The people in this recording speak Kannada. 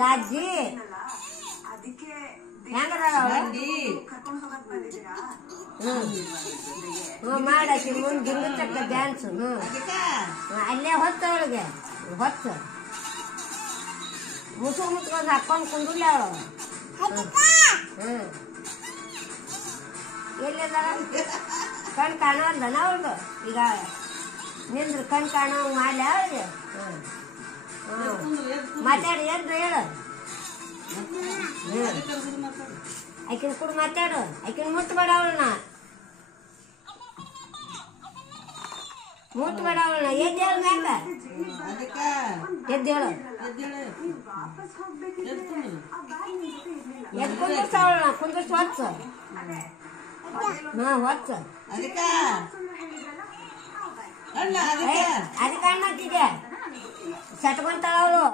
लाजी ಮಾಡಕ್ಕೆ ಮುಂದೆ ಗಿಂಗತಕ್ಕ ಡ್ಯಾನ್ಸ್ ಅಲ್ಲೇ ಹೊತ್ತವಳಿಗೆ ಹೊತ್ತು ಮುಸು ಮುಚ್ಕೊಂಡು ಹಾಕೊಂಡು ಕುಂದಿಲ್ಲ ಅವಳು ಎಲ್ಲಿದಾರ ಕಣ್ ಕಾಣೋಲ್ದನ ಅವಳ್ದು ಈಗ ನಿಂದ್ರು ಕಣ್ ಕಾಣೋ ಮಾಡ್ಲಿ ಅವಳಿಗೆ ಮಾತಾಡಿ ಎದ್ದು ಹೇಳು ಆಕಿನ ಕೂಡ ಮಾತಾಡು ಆಕಿನ ಮುಟ್ಬೇಡ ಅವಳನ್ನ ಮುಟ್ಬೇಡ ಅವಳನ್ನ ಎದ್ದೇಳು ಮ್ಯಾಕ ಎದ್ದೇಳು ಎದ್ ಕುಂದಿರ್ಸ ಅವಳನ್ನ ಕುಂದಿರ್ಸ ಹೊತ್ಸು ಹೊತ್ಸು ಅದಕ್ಕೆ ಅಣ್ಣತ್ತಿದೆ ಸಟ್ಕೊಂತಾಳ ಅವಳು